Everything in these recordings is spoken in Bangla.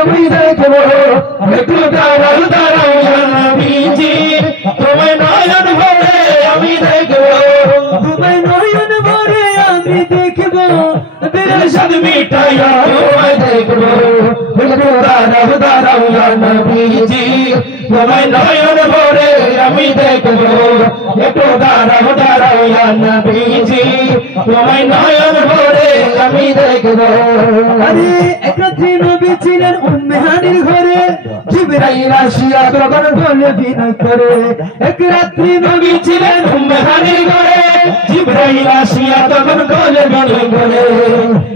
আমি দেখবো একটু দাঁড়াও দাঁড়াও ইয়া নবীজি তোমায় নয়ন ভরে আমি দেখবো তোমায় নয়ন ভরে আমি দেখবো দিলের সাথে মিটাইয়া তোমায় দেখবো একটু দাঁড়াও দাঁড়াও ইয়া নবীজি তোমায় নয়ন ভরে আমি দেখবো একটু দাঁড়াও দাঁড়াও ইয়া নবীজি তোমায় নয়ন ভরে আমি দেখবো আরে এক রাত্রি নবী ছিলেন উম্মে হানির ঘরে জিবরাইল আসিয়া তখন বলে বিনয় করে এক রাত্রি নবী ছিলেন উম্মে হানির ঘরে জিবরাইল আসিয়া তখন বলে বিনয় করে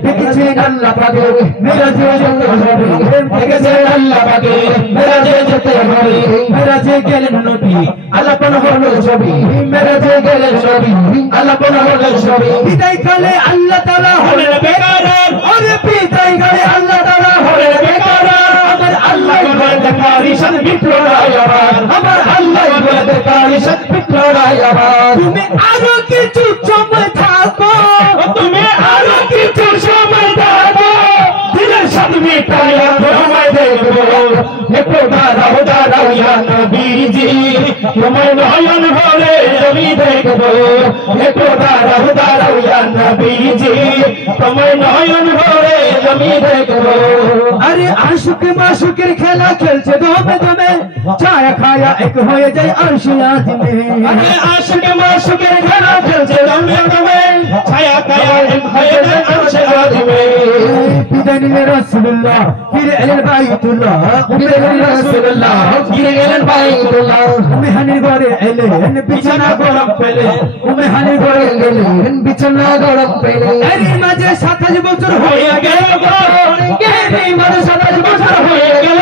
দেখেছেন আল্লাহ পাকে মেরাজে যেতে হবে দেখেছেন আল্লাহ পাকে মেরাজে যেতে হবে মেরাজে গেলেন নবী আলাপন হলো ছবি মেরাজে গেলেন নবী আলাপন হলো ছবি বিদায় কালে আল্লাহ তাআলা হলেন বেকার আরে বিদায় কালে আল্লাহ তাআলা হলেন বেকার আমার আল্লাহ বলতে পারিশান বিপ্লরায় আমার আল্লাহ বলতে পারিশান বিপ্লরায় তুমি আরো কিছু সময় থাকো তুমি আরো কিছু সময় থাকো দিলের সাথে মিটাইয়া তোমায় দেখবো একটু দাঁড়াও দাঁড়াও ইয়া নবীজি তোমায় নয়ন ভরে আমি দেখবো একটু দাঁড়াও দাঁড়াও ইয়া নবীজি তোমায় নয়ন ভরে আমি দেখবো আরে আশুকে মাশুকের খেলা খেলছে দমে দমে ছায়া খায়া এক হয়ে যায় আরশে আযমে আরে আশুকে মাশুকের খেলা খেলছে দমে দমে ছায়া খায়া এক হয়ে যায় আরশে আযমে বিদায় নিলেন রাসূলুল্লাহ ফিরে এলেন বাইতুল্লাহ বিদায় নিলেন রাসূলুল্লাহ ফিরে গেলেন বাইতুল্লাহ উম্মে হানির ঘরে এলেন বিছানা গরম পেলে উম্মে হানির ঘরে গেলেন বিছানা গরম পেলে এর মাঝে 27 বছর হয়ে গেল এর মাঝে 27 বছর হয়ে গেল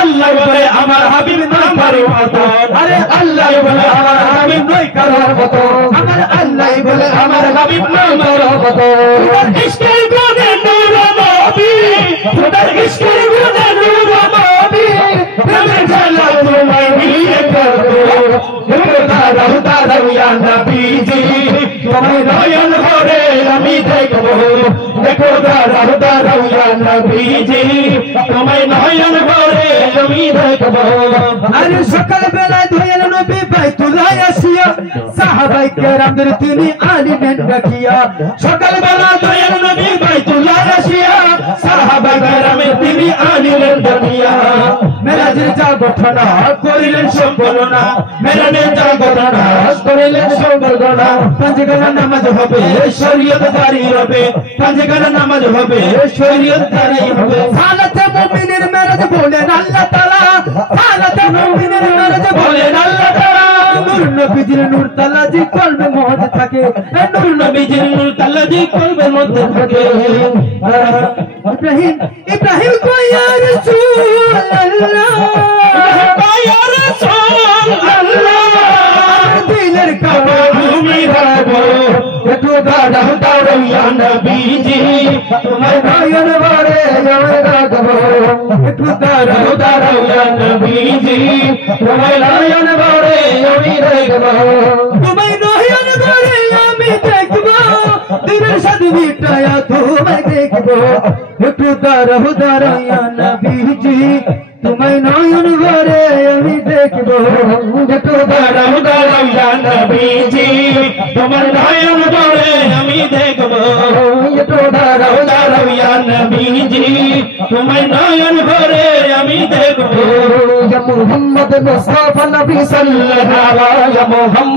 আল্লাহ বলে আমার হাবিব নাম মতো আরে আল্লাহ বলে আমার হাবিব নয় কারোর মতো আমার আল্লাহ বলে আমার হাবিব নাম মতো ইশকের গুণে নূর নবী খোদার ইশকের গুণে নূর নবী প্রেমের জ্বালা তোমায় নিয়ে করবো দাঁড়াও দাঁড়াও ইয়া নবীজি তোমায় নয়ন ভরে আমি দেখবো দেখো দাঁড়াও দাঁড়াও ইয়া নবীজি তোমায় নয়ন ভরে আমি দেখবো আরে সকাল বেলায় ধোয়েল নবী বাইতুল্লাহ আসিয়া সাহাবায়ে কেরামদের তিনি আলিমেন রাখিয়া সকাল বেলা ধোয়েল নবী বাইতুল্লাহ আসিয়া সাহাবায়ে কেরামের তিনি আলিমেন রাখিয়া মেরাজের যা ঘটনা করিলেন সম্পূর্ণ মেরাজের যা ঘটনা করিলেন সম্পূর্ণ পাঁচগানা নামাজ হবে শরীয়ত জারি হবে পাঁচগানা নামাজ হবে শরীয়ত জারি হবে সালাতে মুমিনের মেরাজ বলেন আল্লাহ তাআলা সালাতে মুমিনের মেরাজ বলেন আল্লাহ তাআলা নূর নবীজির নূর তালাজি কলবে মধ্যে থাকে নূর নবীজির নূর তালাজি কলবে মধ্যে থাকে ইব্রাহিম ইব্রাহিম কো ইয়া রাসূলুল্লাহ ইয়া রাসূলুল্লাহ দিলের কাবা তুমি রাখো একটু দাঁড়াও দাঁড়াও ইয়া নবীজি তোমায় নয়ন ভরে আমি দেখবো একটু দাঁড়াও দাঁড়াও ইয়া নবীজি তোমায় নয়ন ভরে আমি দেখবো তোমায় নয়ন ভরে আমি দেখবো দিলের সাথে মিটাইয়া তোমায় দেখবো একটু দাঁড়াও দাঁড়াও ইয়া নবীজি তোমায় নয়ন ভরে আমি দেখবো একটু দাঁড়াও দাঁড়াও ইয়া নবীজি তোমার নয়ন ভরে আমি দেখবো একটু দাঁড়াও দাঁড়াও ইয়া নবীজি তোমায় নয়ন ভরে আমি দেখবো ইয়া মুহাম্মদ মুস্তাফা নবী সাল্লাল্লাহু আলাইহি ওয়া সাল্লাম।